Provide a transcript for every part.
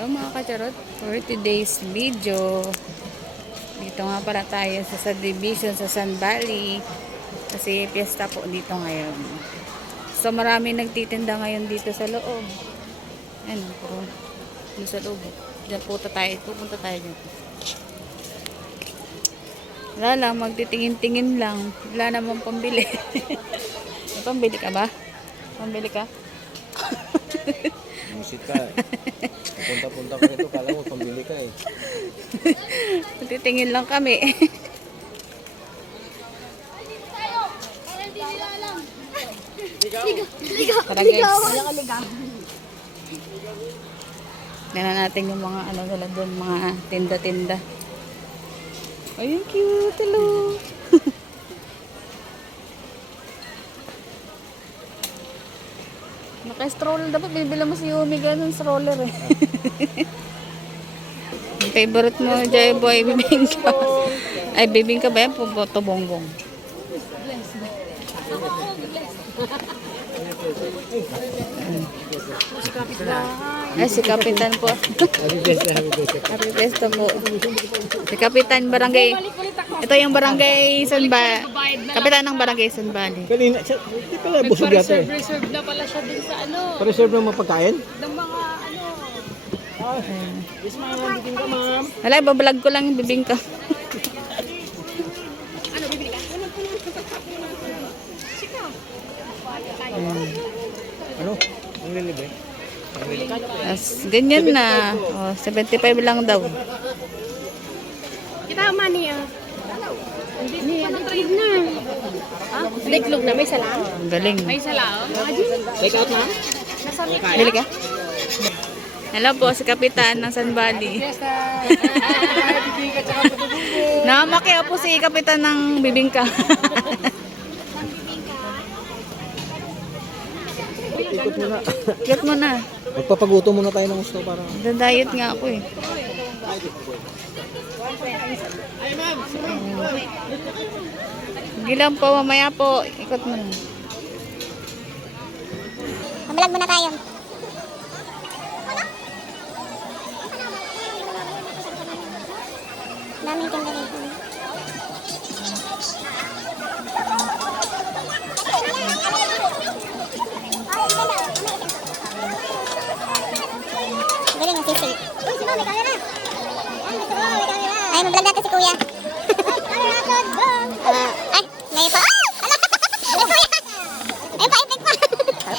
Hello mga kacharot, for today's video, dito nga pala tayo sa subdivision sa Sun Valley kasi piyesta po dito ngayon. So marami nagtitinda ngayon dito sa loob. Ayan po, dito sa loob. Diyan po pupunta tayo dyan. Wala lang, magtitingin-tingin lang. Wala namang pambili. May pambili ka ba? Pambili ka? Musit ka eh. Punta-punta ka rito, kala mo pambili ka eh. Titingin lang kami. Tara guys. Tingnan natin yung mga ano nila doon, mga tinda-tinda. Ayun, cute. Hello. Naka-stroller. Dapat bibila mo si Yumi ganun stroller eh. Yung favorite mo, Jai Boy, bibingka. Ay, bibingka ba yan? Puboto bongbong. Ay, si Kapitan po. Happy Fiesta po. Si Kapitan Barangay. Ito yung Barangay Sanba. Kapitan ng Barangay Sanbali. Kanina, hindi pala busog yata eh. Reserve na pala siya din sa ano, Pa-reserve ng mapagkain? ng mga ano. Yes ma'am, bitin ka ma'am. Wala, babalag ko lang yung bibingka. Ano? Ang lilibre? As, ganyan na. Oh, 75 lang daw. Kita money ah. Hindi, nag-trade na. Ah, deklog na, may salang. Ang galing. May salang. Take out ma'am? Nasa mix. Bili ka? Hello po, si Kapitan ng Sun Valley. Namakya po si Kapitan ng bibingka. Ikot muna. Get mo na. Magpapaguto muna tayo ng gusto para... Diet nga ako eh. Sige lang po, mamaya po. Ikot mo na. Mabalag muna tayo. Daming tinda dito. Galing ang sisig. Ay, mabalag natin si kuya. Ay, ngayon pa. Ay, pa-effect pa.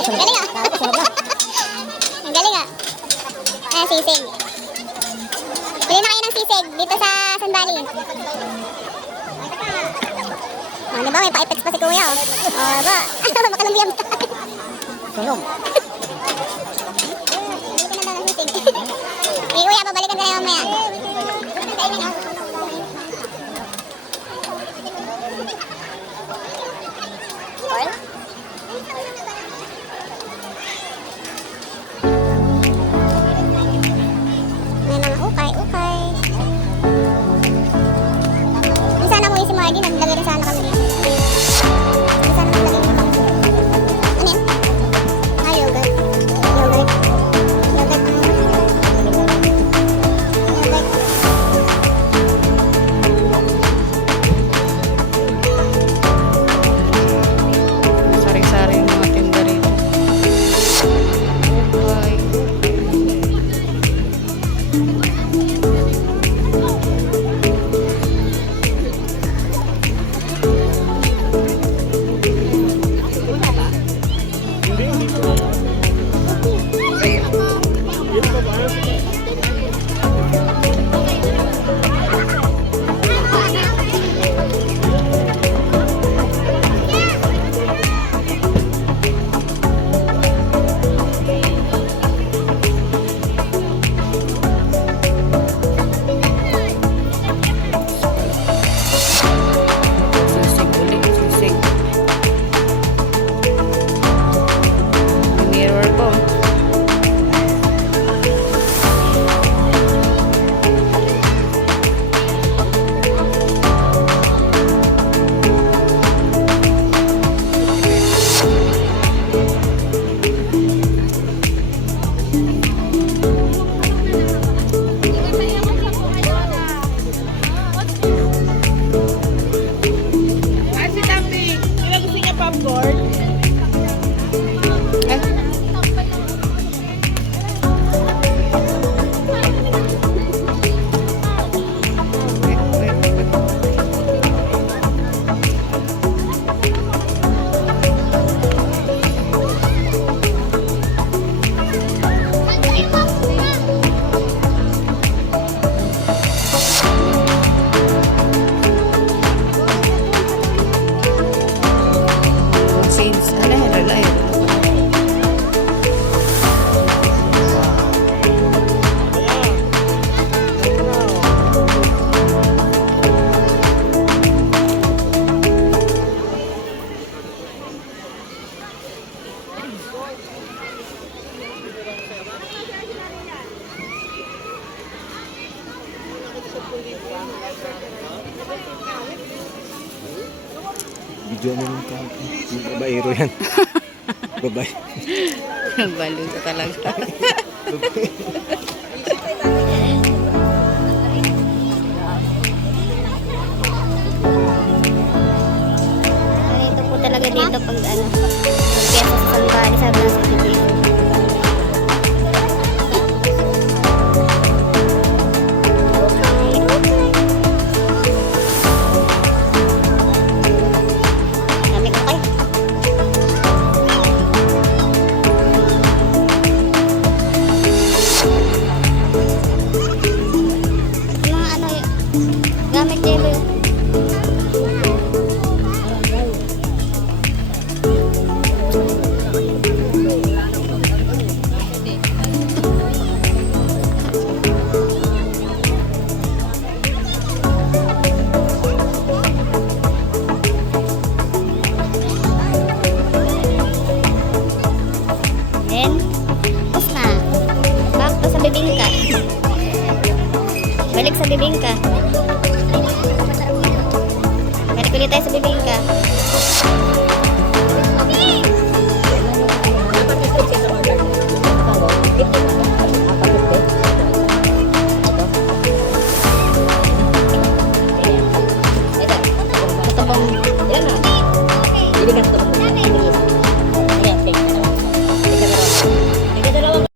Galing ah. Ang galing ah. Ay, sisig. Bili na kayo ng sisig dito sa Sun Valley. Ano ba? May pa-effects pa si kuya oh. Oh, ba? Makalumbiyan. Tulong. Bili ka na daw ng sisig. Eh, kuya, babalikan ka na yung mamaya. Oil? May mga ukay. Kung sana mo si Mardy, naglagay rin sana kami dito. Kung sana naglagay mo ito. Ano yan? Yoghurt. Video mo lang ka. Yung babaero yan. Babay. Balo ka talaga. Ito po talaga dito pag ano, piyesa sa San Bali, sabi na sa TV. Dami ko kayo. Mga ano, gamit niya yun. Then, tapos na. Back to sa bibingka. Balik sa bibingka. Balik ulit tayo sa bibingka.